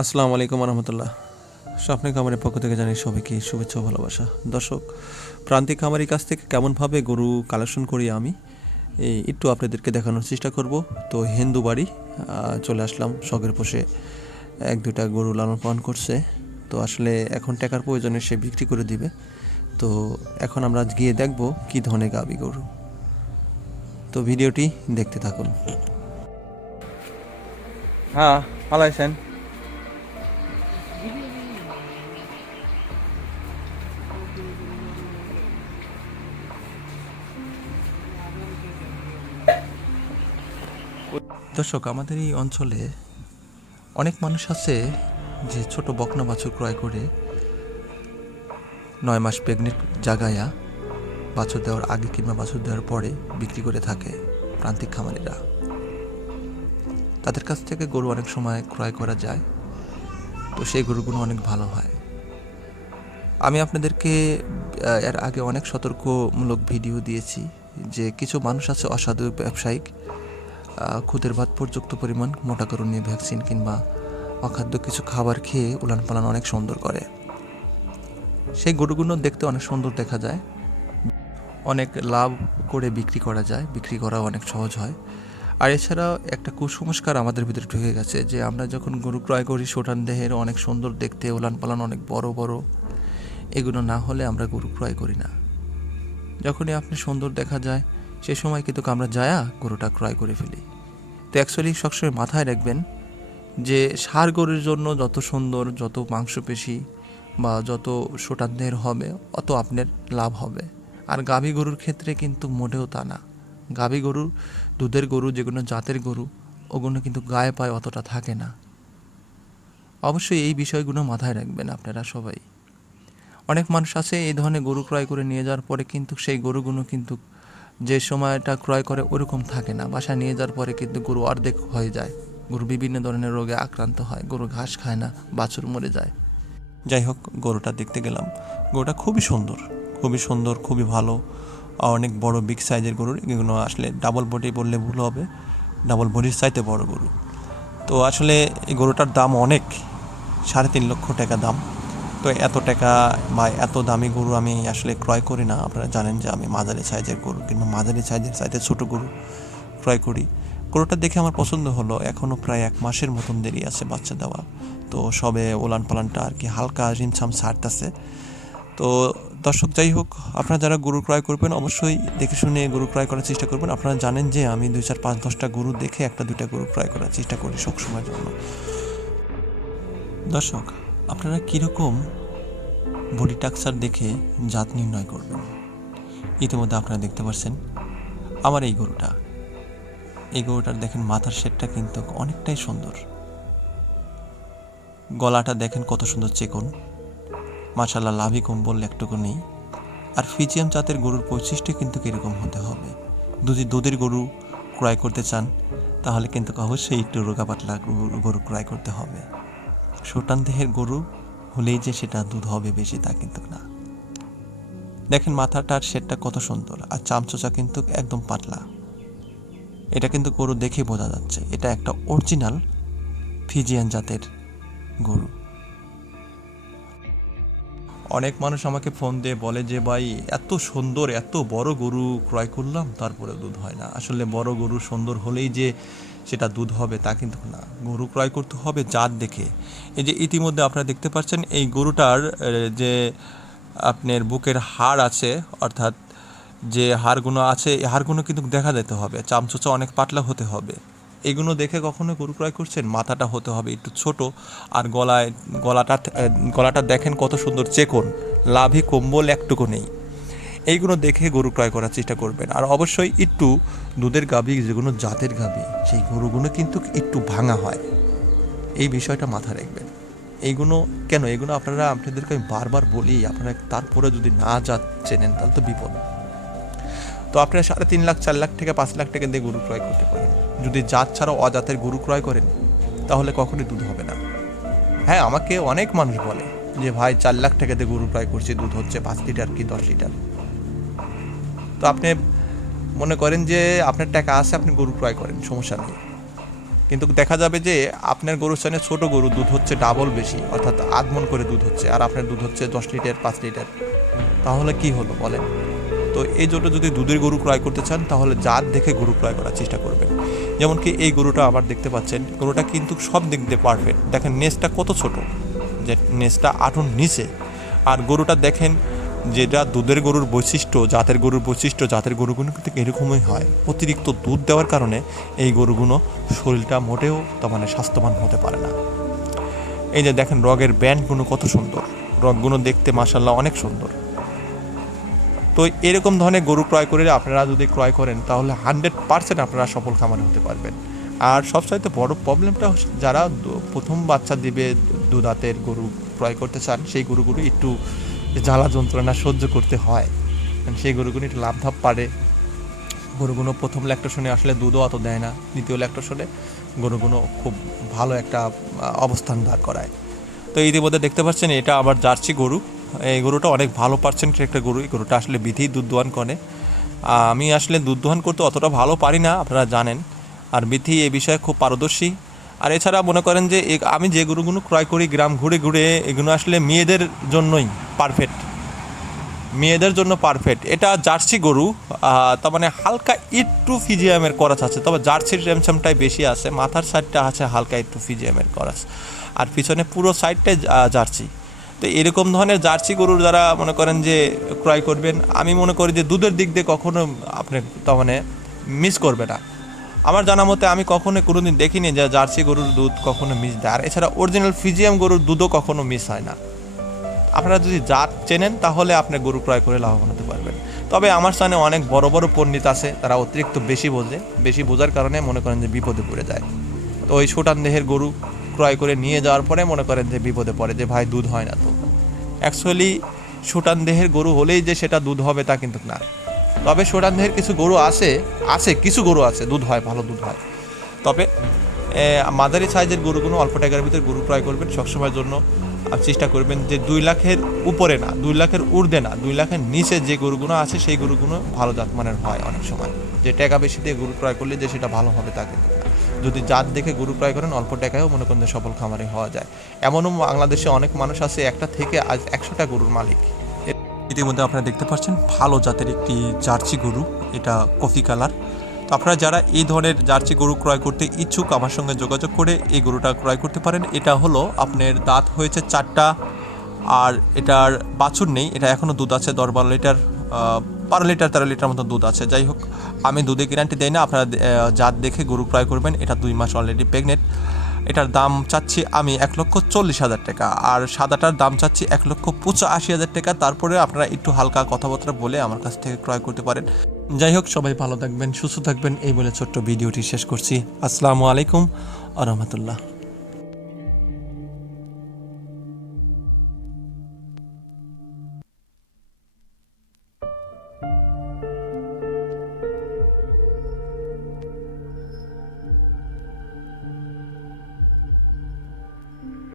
আসসালামু আলাইকুম রহমতুল্লাহ স্বপ্নে খামারের পক্ষ থেকে জানাই সবাইকে শুভেচ্ছা ভালোবাসা। দর্শক, প্রান্তিক খামারের কাছ থেকে কেমনভাবে গরু কালেকশন করি আমি একটু আপনাদেরকে দেখানোর চেষ্টা করব। তো হিন্দু বাড়ি চলে আসলাম শখের পোষে। এক দুটা গরু লালন পালন করছে। তো আসলে এখন টাকার প্রয়োজনে সে বিক্রি করে দিবে। তো এখন আমরা গিয়ে দেখব কি ধরনের গাবি গরু। তো ভিডিওটি দেখতে থাকুন। হ্যাঁ ভালো আছেন দর্শক, আমাদের এই অঞ্চলে অনেক মানুষ আছে যে ছোট বকনা বাছুর ক্রয় করে নয় মাস প্রেগনেন্ট জাগায়া বাছুর দেওয়ার আগে কিংবা বাছুর দেওয়ার পরে বিক্রি করে থাকে প্রান্তিক খামারিরা। তাদের কাছ থেকে গরু অনেক সময় ক্রয় করা যায়, তো সেই গরুগুলো অনেক ভালো হয়। আমি আপনাদেরকে এর আগে অনেক সতর্কমূলক ভিডিও দিয়েছি যে কিছু মানুষ আছে অসাধু ব্যবসায়িক খুদের ভাত পর্যাপ্ত পরিমাণ মোটা করণ নিয়ে ভ্যাকসিন কিংবা অখাদ্য কিছু খাবার খেয়ে উলান পালান অনেক সুন্দর করে। সেই গরুগুলো দেখতে অনেক সুন্দর দেখা যায়। অনেক লাভ করে বিক্রি করা যায়, বিক্রি করা অনেক সহজ হয়। আর এছাড়াও একটা কুসংস্কার আমাদের ভিতরে ঢুকে গেছে যে আমরা যখন গরু ক্রয় করি, সোটান দেহের অনেক সুন্দর দেখতে উলান পালান অনেক বড় বড়, এগুলো না হলে আমরা গরু ক্রয় করি না। যখনই আপনি সুন্দর দেখা যায় সে সময় কিন্তু আমরা যায়া গরুটা ক্রয় করে ফেলি। তো অ্যাকচুয়ালি সবসময় মাথায় রাখবেন যে সার গরুর জন্য যত সুন্দর, যত মাংসপেশি বা যত সোটানদের হবে, অত আপনার লাভ হবে। আর গাভী গরুর ক্ষেত্রে কিন্তু মোটেও তা না। গাভী গরুর দুধের গরু যেগুলো জাতের গরু, ওগুলো কিন্তু গায়ে পায়ে অতটা থাকে না। অবশ্যই এই বিষয়গুলো মাথায় রাখবেন আপনারা সবাই। অনেক মানুষ আছে এই ধরনের গরু ক্রয় করে নিয়ে যাওয়ার পরে কিন্তু সেই গরুগুলো কিন্তু যে সময়টা ক্রয় করে ওরকম থাকে না। বাসায় নিয়ে যাওয়ার পরে কিন্তু গরু অর্ধেক হয়ে যায়। গরু বিভিন্ন ধরনের রোগে আক্রান্ত হয়, গরু ঘাস খায় না, বাছুর মরে যায়। যাই হোক, গরুটা দেখতে গেলাম। গরুটা খুবই সুন্দর খুবই সুন্দর, খুবই ভালো। অনেক বড় বিগ সাইজের গরু এগুলো আসলে ডাবল বডি বললে ভুল হবে। ডাবল বডির চাইতে বড় গরু। তো আসলে এই গরুটার দাম অনেক, সাড়ে তিন লক্ষ টাকা দাম। তো এত টাকা বা এত দামি গরু আমি আসলে ক্রয় করি না। আপনারা জানেন যে আমি মাঝারি সাইজের গরু কিংবা মাঝারি সাইজের চাইতে ছোটো গরু ক্রয় করি। গরুটা দেখে আমার পছন্দ হলো। এখনও প্রায় এক মাসের মতন দেরি আছে বাচ্চা দেওয়া। তো সবে ওলান পালানটা আর কি হালকা রিমছাম ছাড়তেছে। তো দর্শক যাই হোক, আপনারা যারা গরু ক্রয় করবেন অবশ্যই দেখে শুনে গরু ক্রয় করার চেষ্টা করবেন। আপনারা জানেন যে আমি দুই চার পাঁচ দশটা গরু দেখে একটা দুইটা গরু ক্রয় করার চেষ্টা করি সবসময়ের জন্য। দর্শক আপনারা কীরকম বডি টাকচার দেখে জাত নির্ণয় করবেন? ইতিমধ্যে আপনারা দেখতে পাচ্ছেন আমার এই গরুটা। এই গরুটার দেখেন মাথার শেডটা কিন্তু অনেকটাই সুন্দর। গলাটা দেখেন কত সুন্দর চেকন। মাশাল্লাহ লাভি কম্বল একটুকু নেই। আর ফিজিয়াম জাতের গরুর বৈশিষ্ট্য কিন্তু কীরকম হতে হবে? যদি দুধের গরু ক্রয় করতে চান, তাহলে কিন্তু অবশ্যই একটু রোগা পাতলা গরু ক্রয় করতে হবে। সুটান দেহের গরু হলেই যে সেটা দুধ হবে বেশি তা কিন্তু না। দেখেন মাথাটার শেডটা কত সুন্দর আর চামচোচা কিন্তু একদম পাতলা। এটা কিন্তু গরু দেখে বোঝা যাচ্ছে, এটা একটা অরিজিনাল ফিজিয়ান জাতের গরু। অনেক মানুষ আমাকে ফোন দিয়ে বলে যে, ভাই, এত সুন্দর, এত বড় গরু ক্রয় করলাম তারপরে দুধ হয় না। আসলে বড় গরু সুন্দর হলেই যে সেটা দুধ হবে তা কিন্তু না। গরু ক্রয় করতে হবে জাত দেখে। এই যে ইতিমধ্যে আপনারা দেখতে পাচ্ছেন, এই গরুটার যে আপনার বুকের হাড় আছে, অর্থাৎ যে হাড়গুলো আছে, এই হাড়গুলো কিন্তু দেখা যেতে হবে। চামচোচা অনেক পাতলা হতে হবে। এগুলো দেখে কখনো গরু ক্রয় করছেন? মাথাটা হতে হবে একটু ছোট। আর গলায়, গলাটা গলাটা দেখেন কত সুন্দর চেকন। লাভি কম্বল একটুকু নেই। এইগুলো দেখে গরু ক্রয় করার চেষ্টা করবেন। আর অবশ্যই একটু দুধের গাভী যেগুলো জাতের গাভী, সেই গরুগুলো কিন্তু একটু ভাঙা হয়। এই বিষয়টা মাথায় রাখবেন। এইগুলো কেন? এগুলো আপনারা, আপনাদেরকে আমি বারবার বলি, আপনারা তারপরে যদি না যা চেনেন, তাহলে তো বিপদ। তো আপনারা সাড়ে তিন লাখ, চার লাখ থেকে পাঁচ লাখ টাকা দিয়ে গরু ক্রয় করতে পারেন। যদি জাত ছাড়া অজাতের গরু ক্রয় করেন, তাহলে কখনোই দুধ হবে না। হ্যাঁ আমাকে অনেক মানুষ বলে যে, ভাই, চার লাখ টাকা দিয়ে গরু ক্রয় করছি, দুধ হচ্ছে পাঁচ লিটার কি দশ লিটার? তো আপনি মনে করেন যে আপনার টাকা আছে, আপনি গরু ক্রয় করেন, সমস্যা নেই। কিন্তু দেখা যাবে যে আপনার গরুর চানে ছোট গরু দুধ হচ্ছে ডাবল বেশি, অর্থাৎ আধমন করে দুধ হচ্ছে, আর আপনার দুধ হচ্ছে দশ লিটার, পাঁচ লিটার। তাহলে কি হলো বলেন? তো এই জন্য যদি দুধের গরু ক্রয় করতে চান, তাহলে জাত দেখে গরু ক্রয় করার চেষ্টা করবেন। যেমন কি এই গরুটা আবার দেখতে পাচ্ছেন, গরুটা কিন্তু সব দিক দিয়ে পারফেক্ট দেখেন, নেসটা কত ছোট, যে নেসটা আটুন নিচে। আর গরুটা দেখেন যেটা দুধের গরুর বৈশিষ্ট্য, জাতের গরুর বৈশিষ্ট্য, জাতের গরুগুলো কিন্তু এরকমই হয়। অতিরিক্ত দুধ দেওয়ার কারণে এই গরুগুলো শরীরটা মোটেও তার মানে স্বাস্থ্যবান হতে পারে না। এই যে দেখেন, রগের ব্যান্ডগুলো কত সুন্দর। রগগুলো দেখতে মাসাল্লাহ অনেক সুন্দর। তো এরকম ধরনের গরু ক্রয় করে আপনারা যদি ক্রয় করেন, তাহলে হান্ড্রেড পার্সেন্ট আপনারা সফল খামারে হতে পারবেন। আর সবচাইতে বড় প্রবলেমটা যারা প্রথম বাচ্চা দিবে দুধাতের গরু ক্রয় করতে চান, সেই গরুগুলো একটু জ্বালা যন্ত্রণা সহ্য করতে হয়। সেই গরুগুলো একটু লাভ ধাপ পারে। গরুগুলো প্রথম ল্যাকটেশনে আসলে দুধও অত দেয় না। দ্বিতীয় ল্যাকটেশনে গরুগুলো খুব ভালো একটা অবস্থান দাঁড় করায়। তো ইতিমধ্যে দেখতে পাচ্ছেন, এটা আবার জার্সি গরু। এই গরুটা অনেক ভালো পার্সেন্টের একটা গরু। এই গরুটা আসলে বিধি দুধ দোয়ান করে। আমি আসলে দুধ দোয়ান করতে অতটা ভালো পারি না, আপনারা জানেন। আর বিধি এ বিষয়ে খুব পারদর্শী। আর এছাড়া মনে করেন যে আমি যে গরুগুলো ক্রয় করি গ্রাম ঘুরে ঘুরে, এগুলো আসলে মেয়েদের জন্যই পারফেক্ট মেয়েদের জন্য পারফেক্ট এটা জার্সি গরু তার মানে হালকা একটু ফিজিয়ামের করাচ আছে, তবে জার্সির রেমসামটাই বেশি আছে, মাথার সাইডটা আছে হালকা একটু ফিজিয়ামের করাচ। আর পিছনে পুরো সাইডটাই জার্সি। তো এরকম ধরনের জার্সি গরুর যারা মনে করেন যে ক্রয় করবেন, আমি মনে করি যে দুধের দিক দিয়ে কখনো আপনি তার মানে মিস করবে না। আমার জানা মতে আমি কখনো কোনোদিন দেখিনি যে জার্সি গরুর দুধ কখনো মিস দেয়। আর এছাড়া অরিজিনাল ফিজিয়াম গরুর দুধও কখনো মিস হয় না। আপনারা যদি জাত চেনেন, তাহলে আপনি গরু ক্রয় করে লাভবান হতে পারবেন। তবে আমার স্থানে অনেক বড় বড় পণ্ডিত আছে, তারা অতিরিক্ত বেশি বোঝে। বেশি বোঝার কারণে মনে করেন যে বিপদে পড়ে যায়। তো ওই সুটান দেহের গরু ক্রয় করে নিয়ে যাওয়ার পরে মনে করেন যে বিপদে পড়ে যে ভাই দুধ হয় না তো। অ্যাকচুয়ালি সুটান দেহের গরু হলেই যে সেটা দুধ হবে তা কিন্তু না। তবে সুটান দেহের কিছু গরু আছে আছে, কিছু গরু আছে, দুধ হয়, ভালো দুধ হয়। তবে মাদারি সাইজের গরুগুলো অল্প টাকার ভিতরে গরু ক্রয় করবেন সবসময়ের জন্য। চেষ্টা করবেন যে দুই লাখের উপরে না, দুই লাখের ঊর্ধ্বে না, দুই লাখের নিচে যে গরুগুলো আছে, সেই গরুগুলো ভালো জাতমানের হয় অনেক সময়। যে টাকা বেশি দিয়ে গরু ক্রয় করলে যে সেটা ভালো হবে তাকে যদি জাত দেখে গরু ক্রয় করেন, অল্প টাকায়ও মনে করেন সফল খামারে হওয়া যায়। এমনও বাংলাদেশে অনেক মানুষ আছে, একটা থেকে আজ একশোটা গরুর মালিক। ইতিমধ্যে আপনারা দেখতে পাচ্ছেন, ভালো জাতের একটি জার্সি গরু, এটা কফি কালার। তো আপনারা যারা এই ধরনের জার্সি গরু ক্রয় করতে ইচ্ছুক, আমার সঙ্গে যোগাযোগ করে এই গরুটা ক্রয় করতে পারেন। এটা হলো আপনার দাঁত হয়েছে চারটা, আর এটার বাছুর নেই, এটা এখনও দুধ আছে, দশ বারো লিটার বারো লিটার, তেরো লিটার মতো দুধ আছে। যাই হোক, আমি দুধে গ্যারান্টি দেই না, আপনারা জাত দেখে গরু ক্রয় করবেন, এটা দুই মাস অলরেডি প্রেগনেন্ট এটার দাম চাচ্ছি আমি এক লক্ষ চল্লিশ হাজার টাকা। আর সাদাটার দাম চাচ্ছি এক লক্ষ পঁচাশি হাজার টাকা। তারপরে আপনারা একটু হালকা কথাবার্তা বলে আমার কাছ থেকে ক্রয় করতে পারেন। যাই হোক, সবাই ভালো থাকবেন, সুস্থ থাকবেন। এই বলে ছোট্ট ভিডিওটি শেষ করছি। আসসালামু আলাইকুম আ রহমতুল্লাহ।